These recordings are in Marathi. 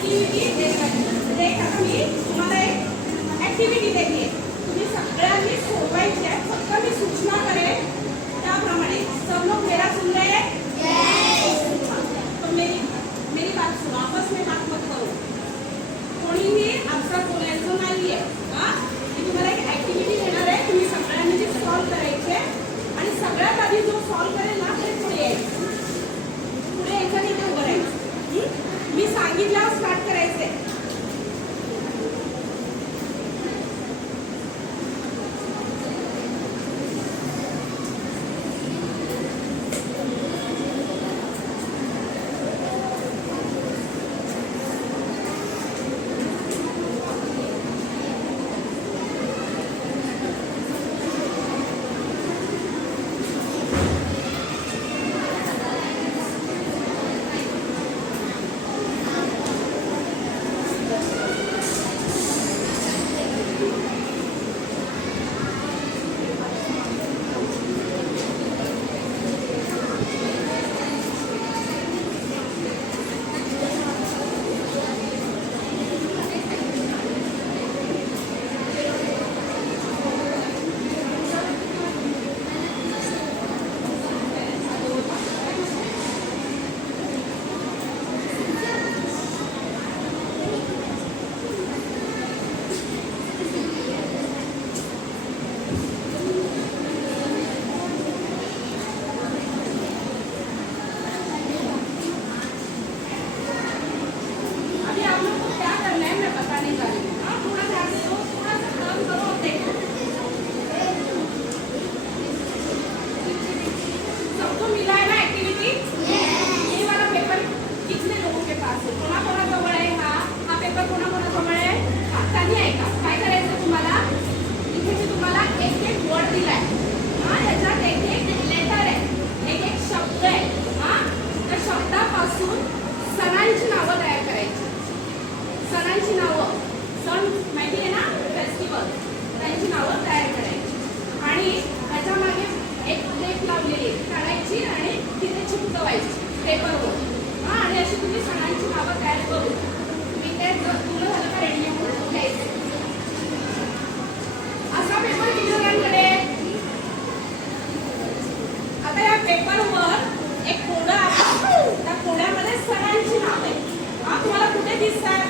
ऍक्टिव्हिटी देते. आता मी तुम्हाला एक ऍक्टिव्हिटी देते. तुम्ही सगळ्यांनी सोडवायची आहे. फक्त मी सूचना करेन त्याप्रमाणे. सब लोग मेरा सुन रहे हैं? तो मेरी बात सुनो. आपस में बात मत करो. कोणीही आपसा बोलायचं नाहीये. मी तुम्हाला एक ऍक्टिव्हिटी देणार आहे. तुम्ही सगळ्यांनी ते सॉल्व्ह करायचे आणि सगळ्यात आधी जो सॉल्व्ह करेल ना ते पुढे यायचं. पुढे यायचं आणि ते उभं राहायचं. मी सांगितल्यावर स्टार्ट करायचंय.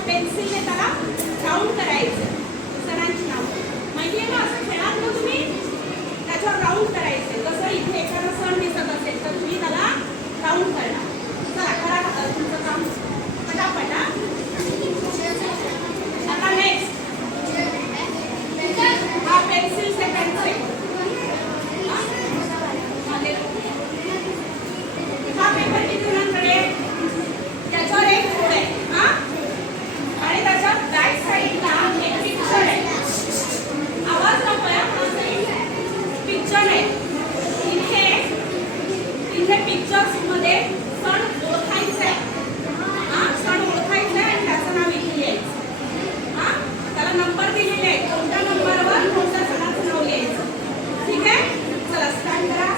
पेन्सिलने त्याला राऊंड करायचं. सरांची नाव माहिती आहे ना. असं खेळात ना तुम्ही त्याच्यावर राऊंड करायचे. जसं इथे एखादा सण दिसत असेल तर तुम्ही त्याला राऊंड करणार. चला करा तुमचं काम पटापट. आता नेक्स्ट हा पेन्सिल से पेन्सिल हा पेपर किती जणांकडे. त्याच्यावर एक फोड आहे आणि त्याच्या बॅक साईडला एक पिक्चर आहे. आवाज नकोय. पिक्चर आहे. इथे पिक्चर्स मध्ये सण ओळखायचा आहे. सण ओळखायचा आहे आणि त्याचं नाव इथे लिहायचं. त्याला नंबर दिलेले आहे. कोणत्या नंबरवर कोणत्या सणाचं नाव लिहायचं. ठीक आहे. चला स्टार्ट करा.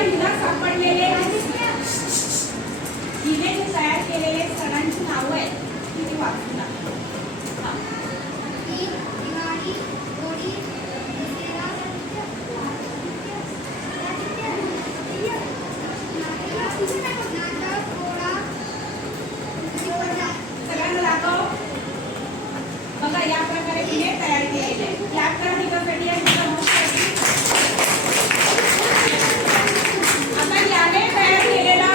हिला सापडलेले हिने जे तयार केलेले सणांची नावं आहेत ती वाचू लागतात. दिवाळी, होळी, दसरा, नाटक, पोळा, सगळ्यांना दाखव. बघा या प्रकारे तिने तयार केलेले आहे. क्लॅप करा हिच्यासाठी आणि हिच्या मौजसाठी. आता याने तयार केलेला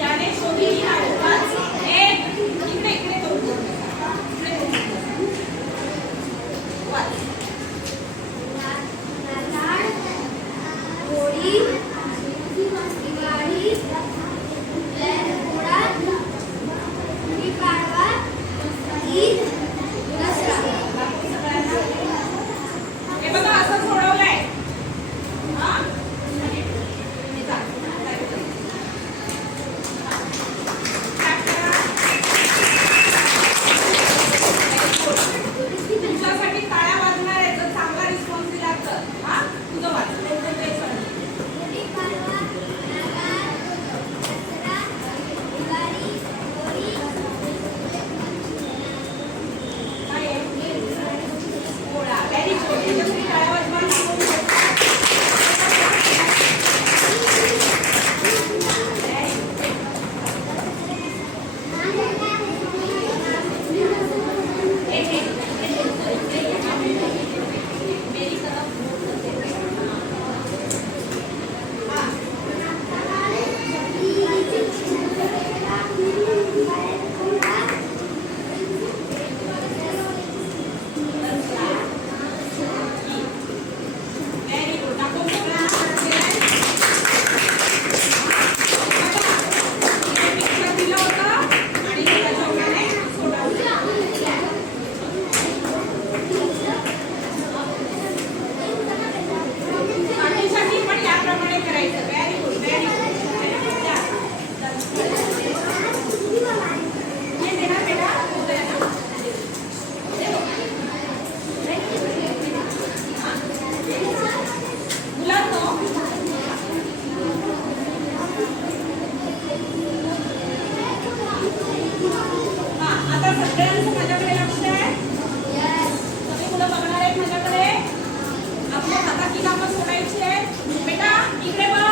याने शोधलेली नावं वाच. इकडे इकडे करून वाच. होळी, दिवाळी, पोळा, गुढीपाडवा, ईद, दसरा. हे बघा असं सोडवलंय. हा तुमच्यासाठी टाळ्या वाजणार आहे जर चांगला रिस्पॉन्स दिला तर. हा तुझं वाच. गुढीपाडवा, नाताळ, दसरा, दिवाळी, होळी, काय आहे? पोळा. Very good. तुमच्यासाठी टाळ्या वाजवा. नाचवू शकता. Very good. दाखव सगळं. इथे पिक्चर दिलं होतं आणि त्याच्याप्रमाणे सोडवलं. बाकीसाठी पण याप्रमाणे करायचं. Very good. Very good. हे देणार बेटा. होतंय ना? मुलांनो हा आता सगळ्यांचं माझ्याकडे लक्ष आहे. सगळी मुलं बघणार आहेत माझ्याकडे. आपल्या हाताची कामं सोडायची आहेत. बेटा इकडे बघ.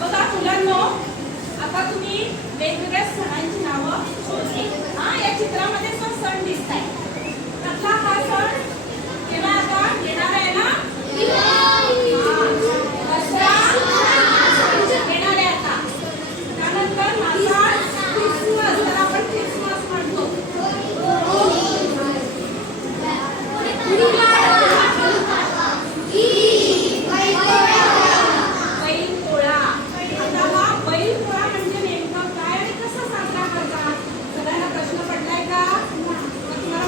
बघा मुलांनो आता तुम्ही वेगवेगळ्या सणांची नावं शोधली. हा या चित्रामध्ये तो सण दिसताय. त्यातला हा सण केव्हा आता येणार आहे ना? दसरा येणार आहे आता. त्यानंतर नाताळ, ख्रिसमस. त्याला आपण ख्रिसमस म्हणतो. बैलपोळा. आता हा बैलपोळा म्हणजे नेमकं काय आणि कसं साजरा करतात? सगळ्यांना प्रश्न पडलाय का? तर तुम्हाला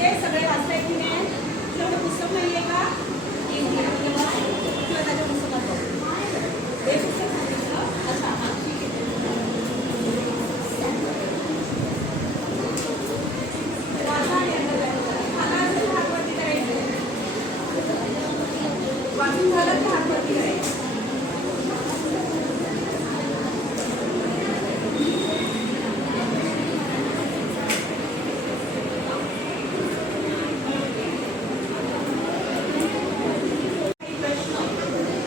ते सगळे वाचताय की नाही? तुझ्याकडे पुस्तक नाहीये का? तुला त्याच्या पुस्तकात बघ. हे पुस्तक सांगितलं? अच्छा, हां, ठीक आहे. वाचा आणि underline करा. मला अजून हात वरती करायचे. वाचून झालं की हात वरती करायचे. काही प्रश्न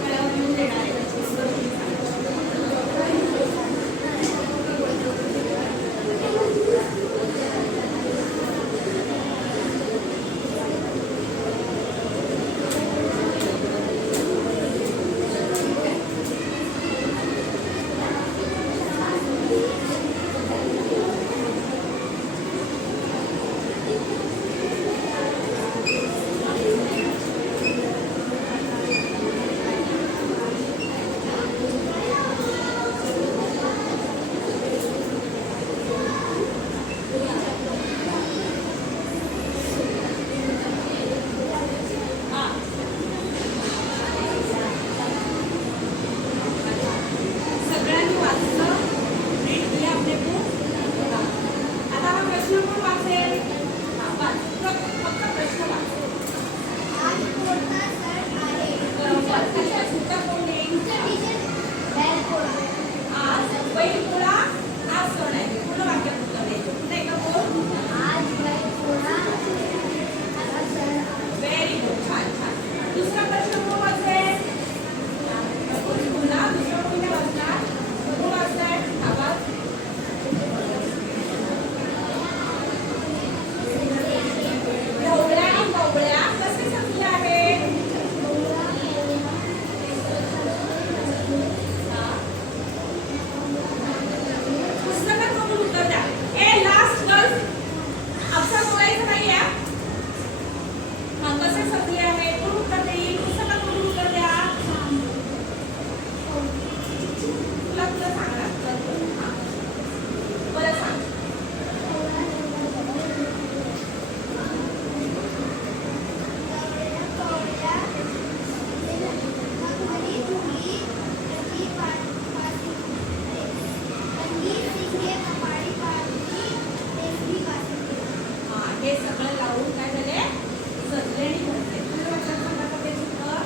मला लिहून देणार आहे. उत्तर तुम्ही सांगा. हां. सगळ्यांनी वाचलं? रीड केले आपले बुक? आता हा प्रश्न कोण वाचेल? हां, वाच. फक्त प्रश्न वाच. आज कोणता सण आहे? बरोबर. कशात उत्तर कोण देईल? बैलपोळा. आज बैलपोळा हा सण आहे. पूर्ण वाक्यात उत्तर द्यायचं. पुन्हा एकदा बोल. आज बैलपोळा हा सण आहे. Very good. छान छान. दुसरा प्रश्न कोण वाचेल? पुन्हा दुसरा कोणी वाचणार? कोण वाचताय? आवाज. ढवळ्या आणि पवळ्या कसे सजले आहेत? पुस्तकात बघून उत्तर द्या. ए लास्ट गर्ल, अक्षर बोलायचं नाही आहे. हां, कसे सजले आहेत? कोण उत्तर देईल? पुस्तकात बघून उत्तर द्या. तुला तुला सांगा. हां, बरं सांग. हां, हे सगळं लावून काय झाले? सजले आणि भरले. तुला लक्षात सांगा का ते चित्र?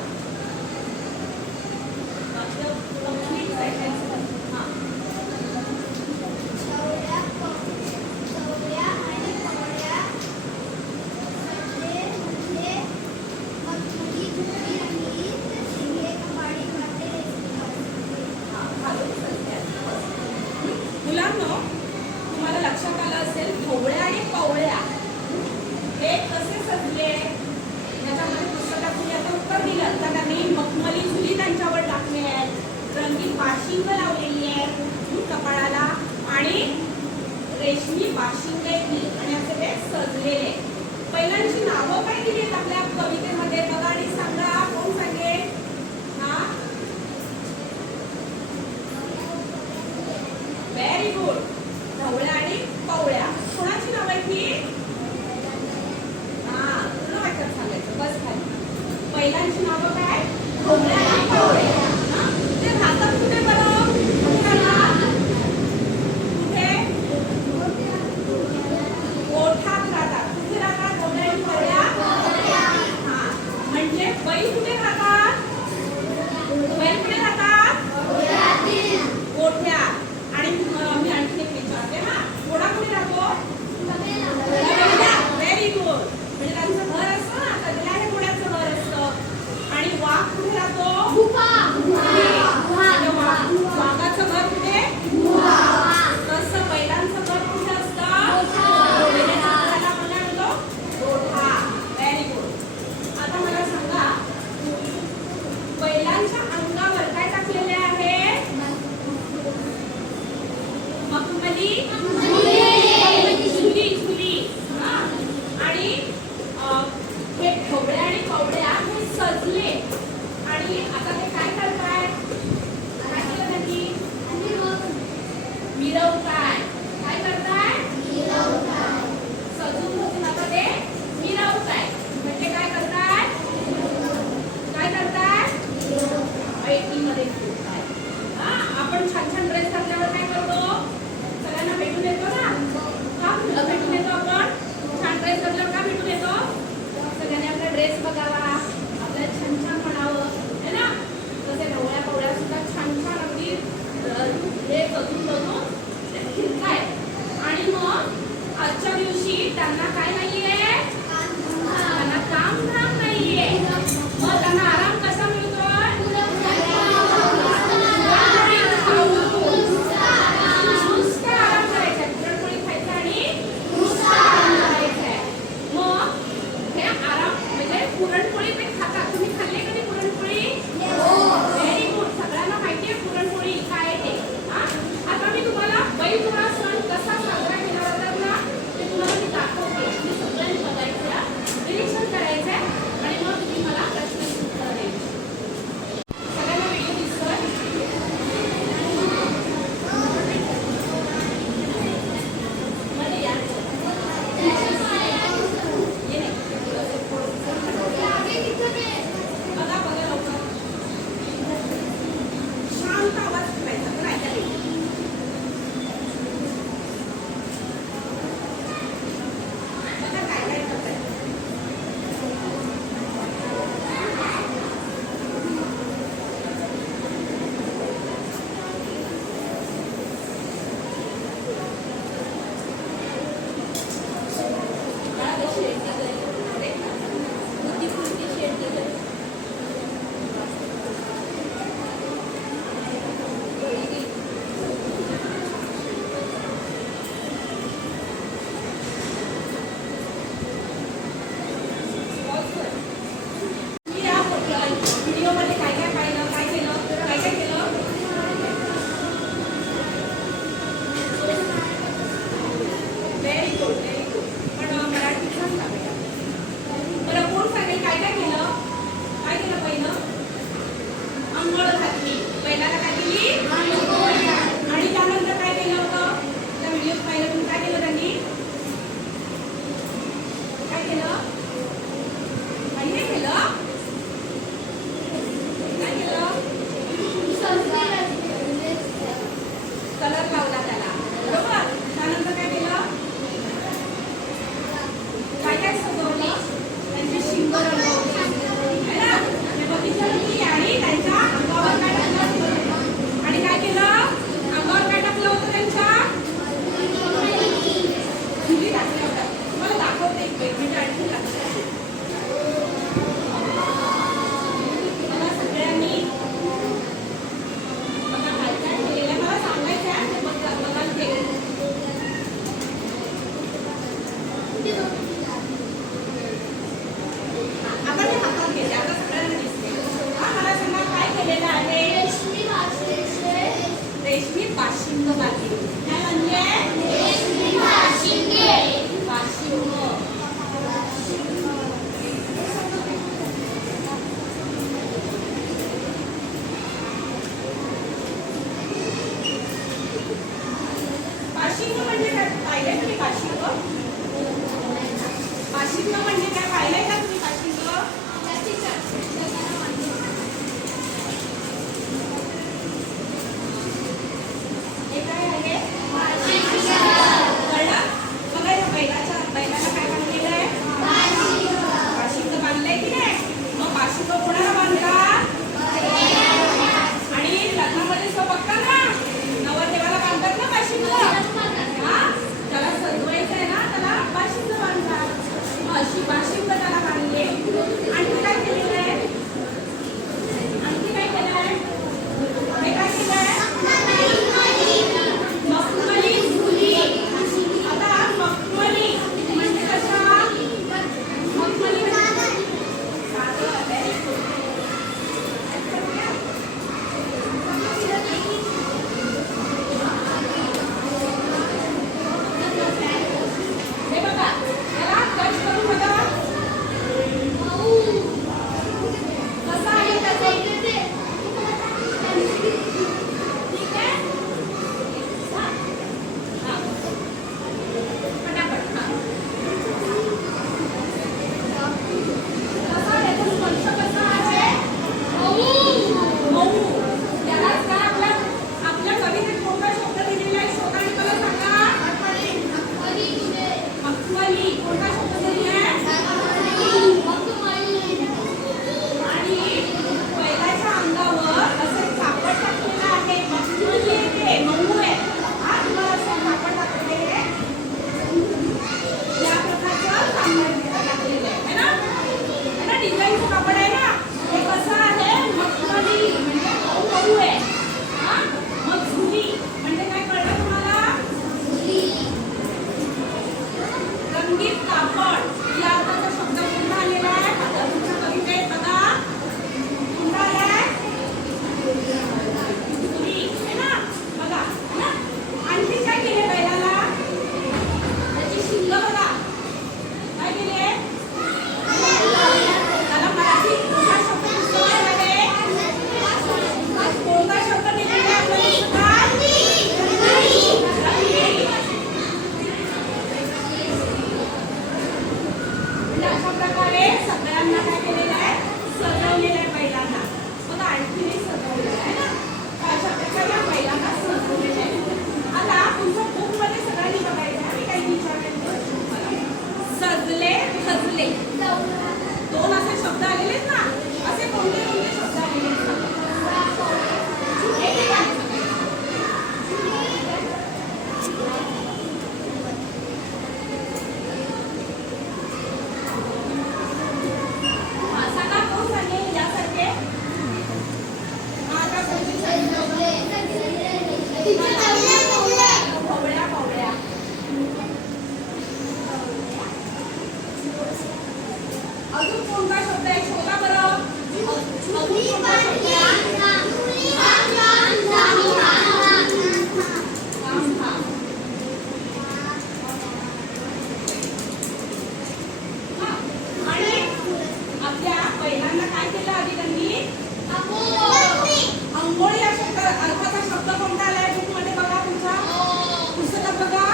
वाक्य complete sentence. हां. घालून सजल्यात. मुलांनो, तुम्हाला लक्षात आलं असेल ढवळ्या आणि पवळ्या हे कसे सजले? याच्यामध्ये पुस्तकात तुम्ही आता उत्तर दिलं. तर त्यांनी मखमली झुली त्यांच्यावर टाकली आहेत, रंगीत बाशिंग लावलेली आहे कपाळाला आणि रेशमी बाशिंग आणि असे ते सजलेले. पहिल्यांची नावं काय दिली आहेत आपल्या कवितेमध्ये? बघा आणि सांगा. कोण सांगेल? हा, व्हेरी गुड. ढवळ्या आणि पवळ्या. कोणाची नाव आहेत ही? हा, तुला वाटत सांगायचं. बस खाली. पहिल्यांची नावं काय? ढवळ्या आणि पवळ्या. हा, ते राहतात कुठे बरं? कुठे? गोठ्यात राहतात. कुठे राहतात ढवळ्या आणि पवळ्या? हा, म्हणजे बैल कुठे राहतात? बैल कुठे राहतात? गोठ्यात. आणि मी आणखी एक विचारते. हा, घोडा कुठे राहतो? Very good. म्हणजे त्यांचं घर असतं ना, तबेला हे घोड्याचं घर असतं. आणि वाघ कुठे राहतो? वाघाचं घर कुठे? तसं बैलांचं घर कुठे असतं? त्याला आपण काय म्हणतो? गोठा. Very good. आता मला सांगा, ये नाही. बघा बघा लवकर. शांत आवाज करायचा तर ऐकायला येईल. बघा काय काय करताय. मी या व्हिडिओमध्ये काय काय पाहिलं, काय केलं, काय काय केलं. Very good very good. पण मराठी छान सांगा. बरं कोण सांगेल काय काय केलं. काय केलं पहिलं. अंघोळ घातली. पहिल्याला काय केली. आणि त्यानंतर काय केलं होतं. त्या व्हिडिओत पाहिलं तुम्ही काय केलं त्यांनी. काय केलं. काही नाही केलं. काय केलं. कलर लावला त्याला. बरोबर. त्यानंतर काय केलं. काय काय सजवलं. त्यांची शिंग रंगवली है ना. हे बघितलं मी. आणि त्यांच्या अंगावर काय टाकलं. आणि काय केलं. अंगावर काय टाकलं होतं त्यांच्या. झुली टाकल्या होत्या. तुम्हाला दाखवते एक वेळ म्हणजे आणखी लक्षात येईल. मला सगळ्यांनी बघा काय काय केलेलं मला सांगायचं आहे. ते बघाल ते. आपण ते हातात घेते. आता सगळ्यांना दिसते. हा मला सांगा काय केलेलं आहे. रेशमी बाशिंग बांधली. काय म्हणजे बाशिंग. बाशिंग म्हणजे काय पाहिलंय तुम्ही. बाशिंग बाशिंग म्हणजे काय पाहिलंय का तुम्ही. बाशिंग हे काय आहे. कळलं. बघा या बैलाला काय बांधलेलं आहे. बाशिंग बांधलंय की नाही. मग बाशिंग कोणाला बांधतात. आणि लग्नामध्ये तो बघता ना नवरदेवाला बांधतात ना बाशिंग. हा त्याला सजवायचं आहे ना त्याला बाशिंग बांधतात. मग अशी बाशिंग त्याला बांधले. आणखी काय केलेलं आहे. आणखी काय केलं आहे. हे काय केलं आहे. मखमली झुली. आता मखमली म्हणजे कशा. मखमली हे बघा याला टच करून बघा. कसं आहे त्याचं. ठीक आहे. हा. हा. पटापट. हा. कसा आहे त्याचं स्पर्श कसा आहे. मऊ. त्यालाच काय आपल्या कवितेत कोणता शब्द दिलेला आहे. शोधाने मला सांगा. मखमली. कोणता शब्द दिलेला आहे. आणि बैलाच्या अंगावर असं कापड टाकलेलं आहे. मखमली आहे ते. मऊ आहे. हा तुम्हाला असं कापड टाकलेलं आहे. या प्रकारचं कापड टाकलेलं आहे है ना. डिझाईनचं कापड आहे ना. हे कसं आहे. मखमली म्हणजे मऊ आहे. हा मग झुली म्हणजे काय कळलं तुम्हाला. रंगीत कापड या अर्थाचा शब्द कुठला आलेला आहे. आता तुमच्या कवितेत बघा कुठला आलाय. झुली है ना. बघा है ना. आणखी काय केले बैलाला. त्याची शिंग बघा काय केले. त्याला मराठी कोणता शब्द दिसतोय मध्ये. कोणता शब्द दिलेला आहे आपल्याला. अशा प्रकारे सगळ्यांना काय केलेलं आहे सजवलेलं आहे बैलांना मग आणखी सजवलेलं आहे ना अशा प्रकारे या बैलांना सजवलेलं आहे आता तुमच्या बुक मध्ये सगळ्यांनी बघायचं आहे मी काही विचारले सजले खजले दोन असे शब्द आलेले आहेत ना असे कोणते कोणते शब्द आलेले आहेत अजून कोणता शब्द आहे शोधा बरं अजून कोणता शब्द आहे गामठा आणि आपल्या बैलांना काय केलं आधी त्यांनी अंघोळ या शब्द अर्थाचा शब्द कोणता आलाय बुक मध्ये बघा तुमच्या पुस्तकात बघा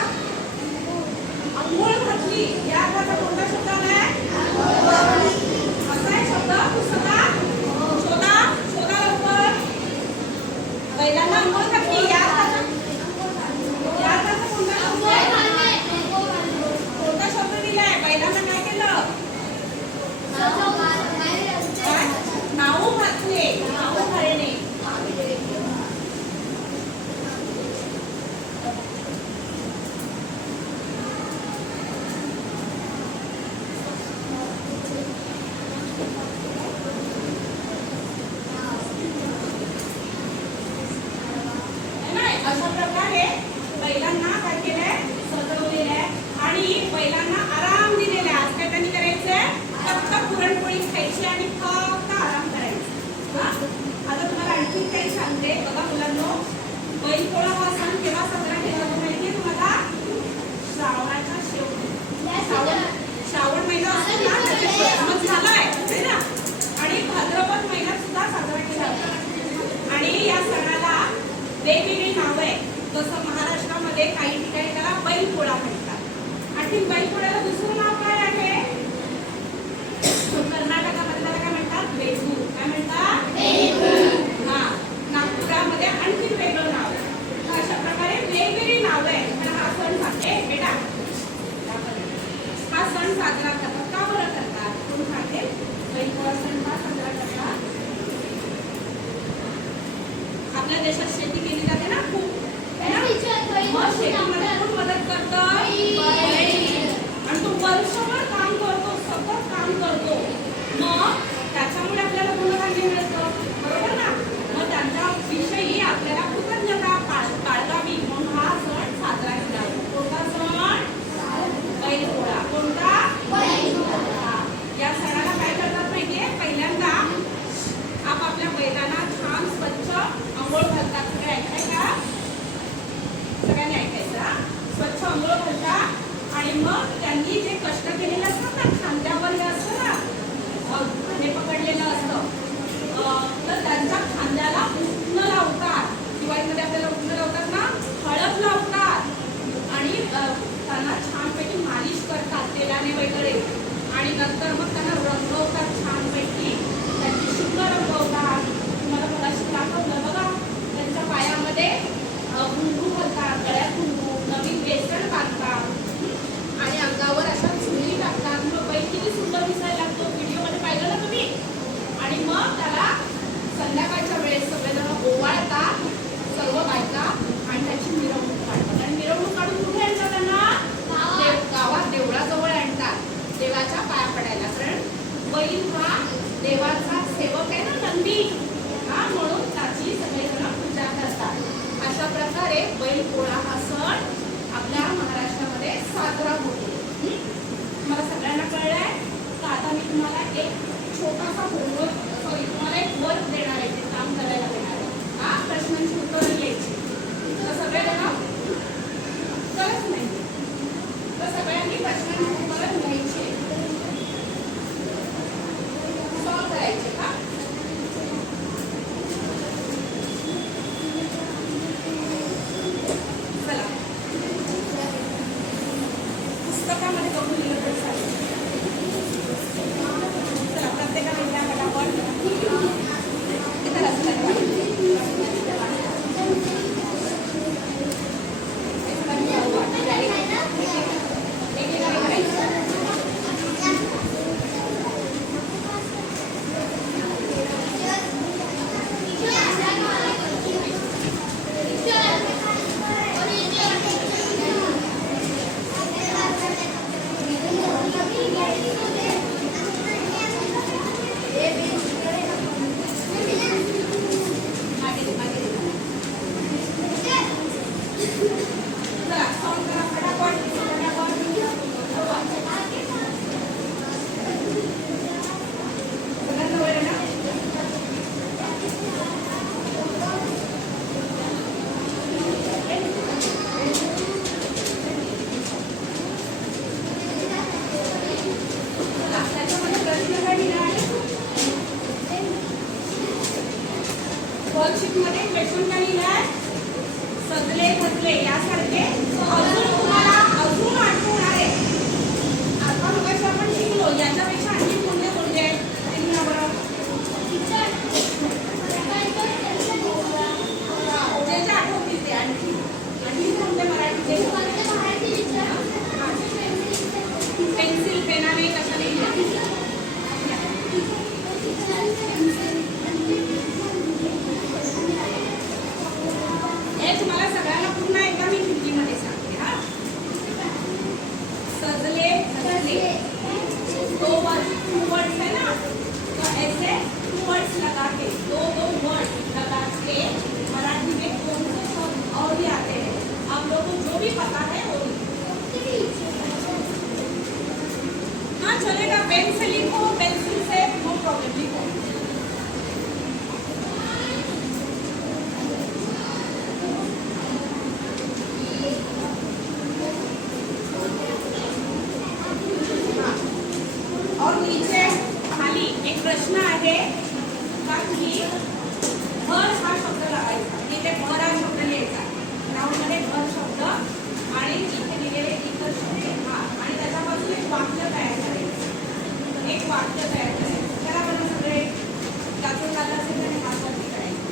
अंघोळ घातली या अर्थाचा कोणता शब्द आलाय असा एक शब्द पुस्तकात शोधा शोधा लवकर बैलांना अंघोळ घातली या अर्थाचा कोणता शब्द आहे कोणता शब्द दिलाय बैलांना काय केलं नाऊ घातले नाऊ घालणे अशा प्रकारे बैलांना काय केलंय सजवलेलं आहे आणि बैलांना आराम दिलेला आहे आज काय त्यांनी करायचंय फक्त पुरणपोळी खायची आणि फक्त आराम करायचा आता तुम्हाला आणखी काही सांगते बघा मुलांनो बैलपोळा हा सण केव्हा साजरा केला जातो माहितीये तुम्हाला श्रावणाच्या शेवटी श्रावण महिना असतो ना त्याच्यात झालाय है ना आणि भाद्रपद महिन्यात सुद्धा साजरा केला जातो आणि या सणाला वेगवेगळी नावं आहे जसं महाराष्ट्रामध्ये काही ठिकाणी त्याला बैलपोळा म्हणतात आणि बैलपोळ्याला दुसरं नाव काय आहे कर्नाटकामध्ये त्याला काय म्हणतात बेजूर काय म्हणतात हा नागपुरामध्ये आणखी वेगळं नाव आहे अशा प्रकारे वेगवेगळी नावं आहेत पण हा सण बेटा हा सण साजरा करतात का बरं करतात कोण सांगते बैलपोळा सण का साजरा करतात आपल्या देशात शेती केली जाते ना खूप मग शेतीमध्ये कोण मदत करतं आणि तो वर्षभर काम करतो सतत काम करतो मग त्याच्यामुळे आपल्याला गुणधान्य मिळतं बरोबर ना मग त्यांच्या विषयी आपल्याला कृतज्ञता बाळगावी म्हणून हा सण साजरा केला जातो कोणता सण बैलपोळा कोणता बैलपोळा या सणाला काय करतात माहितीये पहिल्यांदा आपापल्या बैलांना छान स्वच्छ अंघोळ घालतात सगळे ऐकाय का सगळ्यांनी ऐकायचं स्वच्छ अंघोळ घालतात आणि मग त्यांनी जे कष्ट केलेले असतात ना खांद्यावर हे असतं ना हे पकडलेलं असतं तर त्यांच्या खांद्याला उठणं लावतात दिवाळीमध्ये आपल्याला उठणं लावतात ना हळद लावतात आणि त्यांना छानपैकी मालिश करतात तेलाने वगैरे आणि नंतर मग त्यांना रंगवतात छानपैकी त्यांची शुद्ध रंगवतात तुम्हाला मगाशी दाखवलं बघा त्यांच्या पायामध्ये घुंगरू घालतात गळ्यात घुंगरू नवीन बेसन बांधतात आणि अंगावर अशा चुली टाकतात मग बैल किती सुंदर दिसायला लागतो व्हिडिओमध्ये पाहिलं ना तुम्ही आणि मग त्याला संध्याकाळच्या वेळेस सगळेजण ओवाळतात सर्व बायका आणि त्याची मिरवणूक काढतात आणि मिरवणूक काढून कुठे आणतात त्यांना गावात देवळाजवळ आणतात देवाच्या पाया पडायला के, दो वर्ड, टू वर्ड्स है ना, तो ऐसे टू वर्ड्स लगा के, दो वर्ड लगा के मराठी में कौन से शब्द और भी आते हैं, आप लोगों को जो भी पता है वो लिखो। हाँ चलेगा, पेन से लिखो, पेंसिल से, नो प्रॉब्लम, लिखो। और नीचे खाली एक प्रश्न आहे का की घर हा शब्द लावायचा, इथे घर हा शब्द लिहायचा, नावामध्ये घर शब्द आणि इथे लिहिलेले इतर शब्द हा, आणि त्याच्यापासून एक वाक्य तयार करायचं, एक वाक्य तयार करायचं. त्याला बघा सगळे त्यातून झालं असेल तर हातावरती करायचं.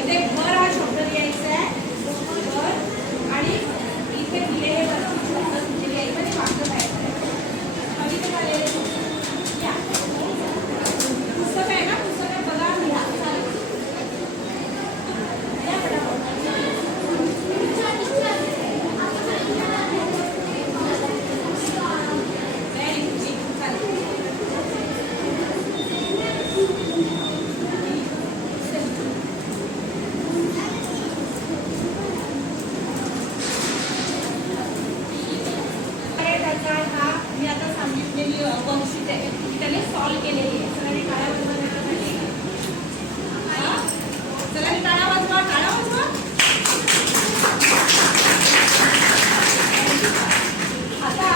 इथे घर हा शब्द लिहायचा आहे, घर, आणि इथे दिलेले वस्तू शब्द लिहायचे आणि वाक्य तयार करायचं. कविता झालेले या पुस्तक आहे ना, पुस्तक आहे बघा, लिहा. या पटापट. Very good. चालेल. त्याचा हा मी आता सांगितलेली वर्कशीट आहे ती त्याने सॉल्व केलेली आहे. सगळ्यांनी टाळ्या वाजवा त्याच्यासाठी. सगळ्यांनी टाळ्या वाजवा, टाळ्या वाजवा. आता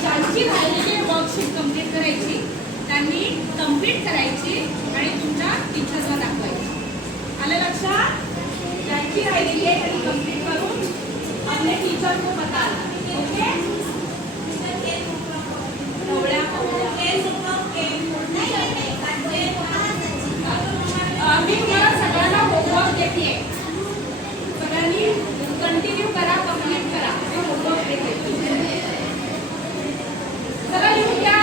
ज्यांची राहिलेली वर्कशीट कंप्लीट करायची त्यांनी कंप्लीट करायची आणि तुमच्या टीचर्सला दाखवायची. आलं लक्षात? ज्यांची राहिलेली आहे त्यांनी कंप्लीट करून अपने टीचर को बताना. ओके? मी तुम्हाला सगळ्यांना होमवर्क देते, सगळ्यांनी कंटिन्यू करा, कंप्लीट करा. मी होमवर्क देते, चला लिहून घ्या.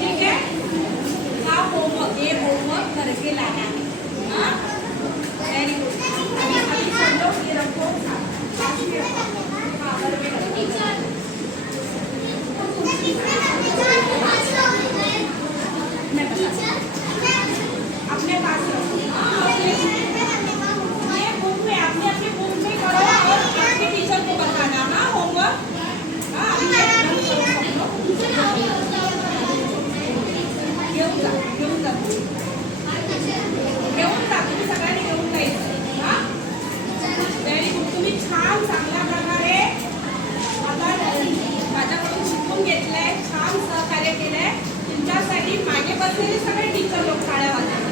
ठीक है, हा होमवर्क, ये होमवर्क करके लाना है. हाँ, वेरी गुड. अभी सब लोग ये रखो, पास में रखो. हाँ, घर में रखो. मैं बता, अपने पास रखो. हाँ, ये बुक में अपने अपने बुक में करो और आपके टीचर को बताना. हाँ, होमवर्क. हाँ, अभी एकदम करो सब लोग. घेऊन जा, घेऊन जा, घेऊन जा, तुम्ही सगळ्यांनी घेऊन जायचं. हा, व्हेरी गुड. तुम्ही छान चांगल्या प्रकारे आता माझ्याकडून शिकून घेतलंय, छान सहकार्य केलंय. तुमच्यासाठी मागे बसलेले सगळे टीचर लोक टाळ्या वाजवतात.